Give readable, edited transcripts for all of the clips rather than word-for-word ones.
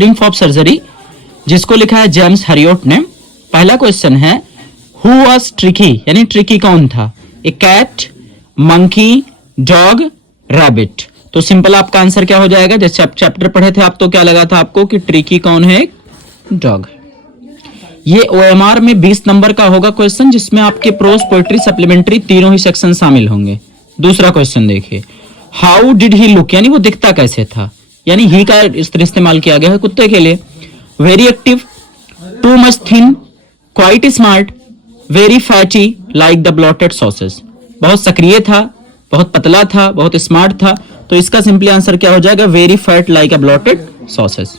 Triumph of surgery, जिसको लिखा है जेम्स हैरियोट ने। पहला क्वेश्चन है हु वाज ट्रिकी, यानी ट्रिकी कौन था? ए कैट, मंकी, डॉग, रैबिट। तो सिंपल आपका आंसर क्या हो जाएगा? जैसे आप चैप्टर पढ़े थे आप, तो क्या लगा था आपको कि ट्रिकी कौन है? डॉग। ये ओएमआर में 20 नंबर का होगा क्वेश्चन, जिसमें आपके प्रोज, पोएट्री, सप्लीमेंट्री तीनों ही सेक्शन शामिल होंगे। दूसरा क्वेश्चन देखिए, हाउ डिड ही लुक, यानी वो दिखता कैसे था? यानी ही का इस्तेमाल किया गया है कुत्ते के लिए। Very active, too much thin, quite smart, very fatty like the blotted sauces. बहुत सक्रिय था, बहुत पतला था, बहुत स्मार्ट था। तो इसका सिंपली आंसर क्या हो जाएगा? वेरी फैट लाइक अ ब्लॉटेड सॉसेस।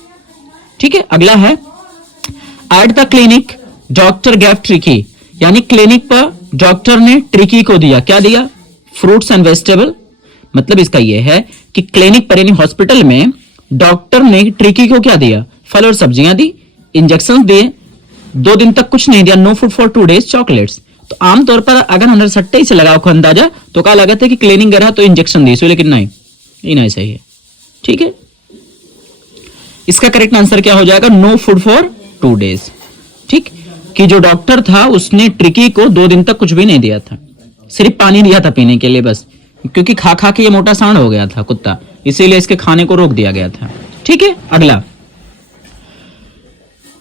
ठीक है, अगला है at the clinic doctor gave tricky, यानी क्लिनिक पर डॉक्टर ने ट्रिकी को दिया, क्या दिया? Fruits and vegetable. मतलब इसका यह है कि क्लिनिक पर यानी हॉस्पिटल में डॉक्टर ने ट्रिकी को क्या दिया? फल और सब्जियां दी, इंजेक्शन दिए, 2 दिन तक कुछ नहीं दिया, no food for 2 days, chocolates. तो आमतौर पर अगर 130 से लगाओ अंदाजा तो क्या लगा था कि क्लिनिक गया तो इंजेक्शन दी, लेकिन नहीं, ये नहीं सही है। ठीक है, इसका करेक्ट आंसर क्या हो जाएगा? No food for 2 days। ठीक, कि जो डॉक्टर था उसने ट्रिकी को 2 दिन तक कुछ भी नहीं दिया था, सिर्फ पानी दिया था पीने के लिए बस, क्योंकि खा खा के ये मोटा सांड हो गया था कुत्ता, इसीलिए इसके खाने को रोक दिया गया था। ठीक है, अगला,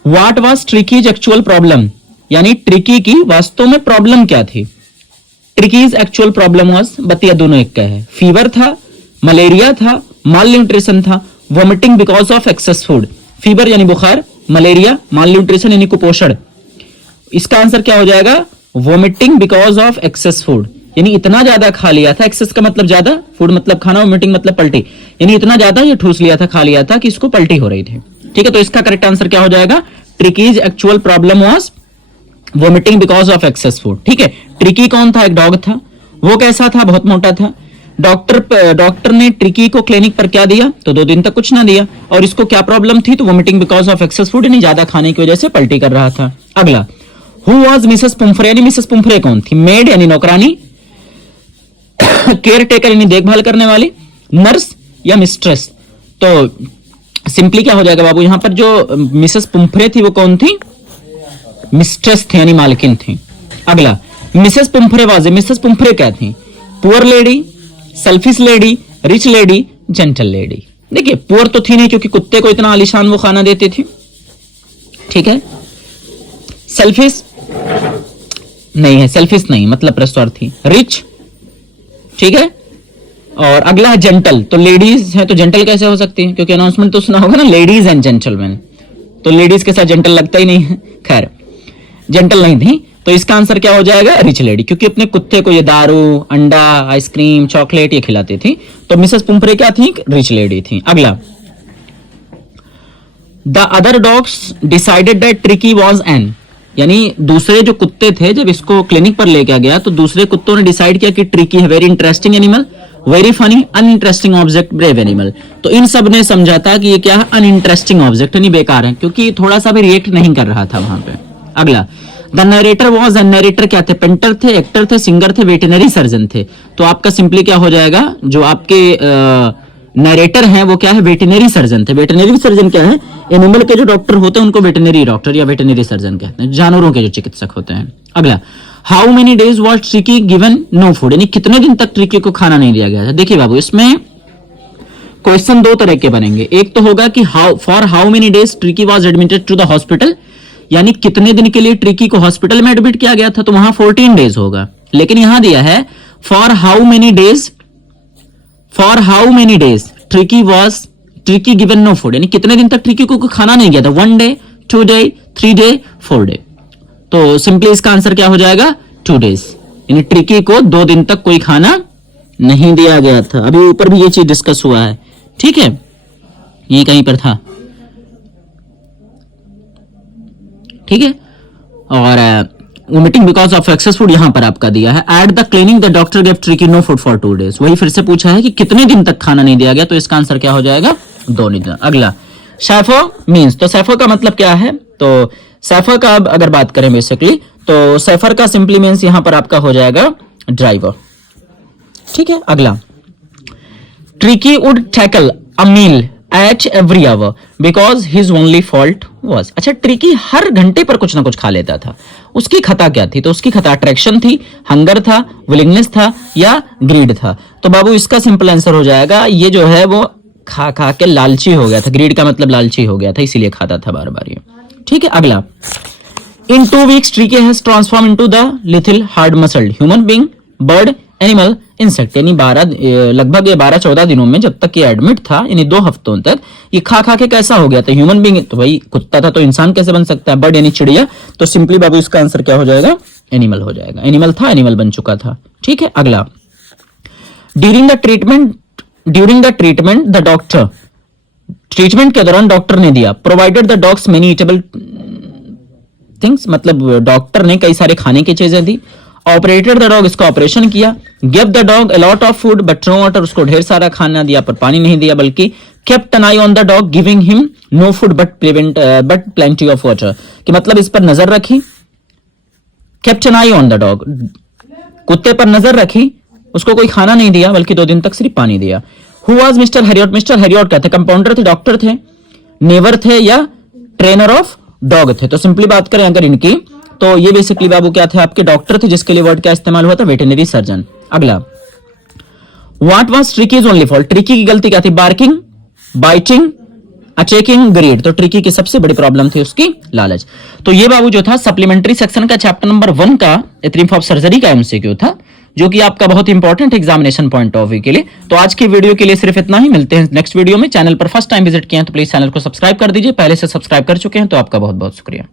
व्हाट वाज ट्रिकीज एक्चुअल प्रॉब्लम, यानी ट्रिकी की वास्तव में प्रॉब्लम क्या थी? ट्रिकीज एक्चुअल प्रॉब्लम वाज, बतिया दोनों एक का है, फीवर था, मलेरिया था, माल न्यूट्रिशन था, vomiting because of excess food. Fever यानी बुखार, मलेरिया, माल न्यूट्रिशन यानी कुपोषण। इसका आंसर क्या हो जाएगा? Vomiting because of excess food, यानी इतना ज्यादा खा लिया था, एक्सेस का मतलब ज्यादा, फूड मतलब खाना, वॉमिटिंग मतलब पल्टी, यानी इतना ज्यादा ये ठूस लिया था, खा लिया था कि इसको पल्टी हो रही थी। ठीक है, तो इसका करेक्ट आंसर क्या हो जाएगा? ट्रिकीज actual problem was vomiting because of excess food. ठीक है, ट्रिकी कौन था? एक डॉग था। वो कैसा था? बहुत मोटा था। डॉक्टर ने ट्रिकी को क्लिनिक पर क्या दिया? तो 2 दिन तक कुछ ना दिया। और इसको क्या प्रॉब्लम थी? तो vomiting because of excess food, यानी ज्यादा खाने की वजह से पल्टी कर रहा था। अगला, हु वाज मिसेस पुम्फरे, यानी मिसेस पुम्फरे कौन थी? मेड यानी नौकरानी, केयर टेकर यानी देखभाल करने वाली, नर्स या मिस्ट्रेस। तो सिंपली क्या हो जाएगा बाबू? यहां पर जो मिसेस पुम्फरे थी वो कौन थी? मिस्ट्रेस थी, यानी मालकिन थी। अगला, मिसेस पुम्फरे वाजे, मिसेस पुम्फरे क्या थी? Poor lady, selfish lady, rich lady, gentle lady. देखिए, पुअर तो थी नहीं क्योंकि कुत्ते को इतना आलीशान वो खाना देती थी। ठीक है, सेल्फिश नहीं है, सेल्फिश नहीं, मतलब प्रस्तार थी। रिच, ठीक है, और अगला है जेंटल। तो लेडीज है तो जेंटल कैसे हो सकती है? क्योंकि अनाउंसमेंट तो सुना होगा ना, लेडीज एंड जेंटलमैन, तो लेडीज के साथ जेंटल लगता ही नहीं है। खैर, जेंटल नहीं थी, तो इसका आंसर क्या हो जाएगा? रिच लेडी, क्योंकि अपने कुत्ते को ये दारू, अंडा, आइसक्रीम, चॉकलेट ये खिलाती थी। तो मिसेस पुम्फरे क्या थी? रिच लेडी थी। अगला, the other dogs decided that tricky was an, यानी दूसरे जो कुत्ते थे जब इसको क्लिनिक पर लेके गया तो दूसरे कुत्तों ने डिसाइड किया कि ट्रिकी है very interesting animal, very funny, uninteresting object, brave animal. तो इन सब ने समझा था कि ये क्या है? अनइंटरेस्टिंग ऑब्जेक्ट, यानी बेकार है, क्योंकि थोड़ा सा भी रिएक्ट नहीं कर रहा था वहां पे। अगला, द नरेटर वाज, नरेटर क्या थे? पेंटर थे, एक्टर थे, सिंगर थे, वेटरनरी सर्जन थे। तो आपका सिंपली क्या हो जाएगा? जो आपके नरेटर हैं वो क्या है? वेटरनरी सर्जन थे। वेटरनरी सर्जन क्या है? एनिमल के जो डॉक्टर होते हैं उनको वेटरनरी डॉक्टर या वेटरनरी सर्जन कहते हैं, जानवरों के जो चिकित्सक होते हैं। अगला, how many days was Tricky given no food, यानी कितने दिन तक ट्रिकी को खाना नहीं दिया गया था? देखिए बाबू, इसमें क्वेश्चन 2 तरह के बनेंगे। एक तो होगा कि for how many days Tricky was admitted to the hospital, यानी कितने दिन के लिए ट्रिकी को हॉस्पिटल में एडमिट किया गया था, तो वहां 14 डेज होगा। लेकिन यहां दिया है for how many days Tricky given no food, यानी कितने दिन तक ट्रिकी को खाना नहीं गया था? 1 day, 2 day, 3 day, 4 day। तो सिंपली इसका आंसर क्या हो जाएगा? 2 days, यानी ट्रिकी को 2 दिन तक कोई खाना नहीं दिया गया था। अभी ऊपर भी ये चीज डिस्कस हुआ है। ठीक है, ये कहीं पर था। ठीक है, और vomiting because of excess food यहां पर आपका दिया है। At the clinic the doctor gave Tricky no food for 2 days। वही फिर से पूछा है कि कितने दिन तक खाना नहीं दिया गया, तो इसका आंसर क्या हो जाएगा? 2 दिन। अगला, सैफो मीन्स, तो सैफो का मतलब क्या है? तो सैफर का अगर बात करें बेसिकली, तो सैफर का सिंपली मीन्स यहां पर आपका हो जाएगा ड्राइवर। ठीक है, अगला, Tricky would tackle a meal at every hour because his only fault was. अच्छा, ट्रिकी हर घंटे पर कुछ ना कुछ खा लेता था, उसकी खता क्या थी? तो उसकी खता अट्रैक्शन थी, हंगर था, विलिंगनेस था या ग्रीड था? तो बाबू इसका सिंपल आंसर हो जाएगा, ये जो है वो खा खा के लालची हो गया था। ग्रीड का मतलब लालची हो गया था, इसीलिए खाता था बार बार ये। ठीक है, अगला। इन 2 weeks tricky has transform into the little hard muscled human being, bird, animal, insect. यानी लगभग 12-14 दिनों में, जब तक ये एडमिट था, यानी 2 हफ्तों तक, ये खा खा के कैसा हो गया था? ह्यूमन बीइंग तो भाई कुत्ता था, तो इंसान कैसे बन सकता है? बर्ड यानी चिड़िया, तो सिंपली बाबू इसका आंसर क्या हो जाएगा? एनिमल हो जाएगा। एनिमल था, एनिमल बन चुका था। ठीक है, अगला। During the treatment the doctor, treatment के दौरान डॉक्टर ने दिया, provided the dogs many eatable things, मतलब डॉक्टर ने कई सारे खाने की चीजें दी। ऑपरेटेड द डॉग, इसका ऑपरेशन किया। Give the dog a lot of food but no water, उसको ढेर सारा खाना दिया पर पानी नहीं दिया, बल्कि kept an eye on the dog giving him no food but plenty of water, कि मतलब इस पर नजर रखी। Kept an eye on the dog, कुत्ते पर नजर रखी, उसको कोई खाना नहीं दिया बल्कि 2 दिन तक सिर्फ पानी दिया। Who was mister Harriet? Mister Harriet क्या थे? कंपाउंडर थे, डॉक्टर थे, नेवर थे या ट्रेनर ऑफ डॉग थे? तो सिंपली बात करें अगर इनकी, तो ये बेसिकली बाबू क्या थे? आपके डॉक्टर थे, जिसके लिए वर्ड क्या इस्तेमाल हुआ था? Veterinary surgeon. अगला। What was Tricky's only fault? Tricky की गलती क्या थी? Barking, biting, attacking, greed. तो ट्रिकी की सबसे बड़ी प्रॉब्लम थी उसकी लालच। तो ये बाबू जो था सप्लीमेंट्री सेक्शन का चैप्टर नंबर 1 का एथनिम ऑफ सर्जरी का एमसीक्यू था, जो कि आपका बहुत important examination point of view के लिए। तो आज की वीडियो के लिए सिर्फ इतना ही, मिलते हैं नेक्स्ट वीडियो में। चैनल पर फर्स्ट टाइम विजिट किए हैं तो प्लीज चैनल को सब्सक्राइब कर दीजिए, पहले से सब्सक्राइब कर चुके हैं तो आपका बहुत बहुत शुक्रिया।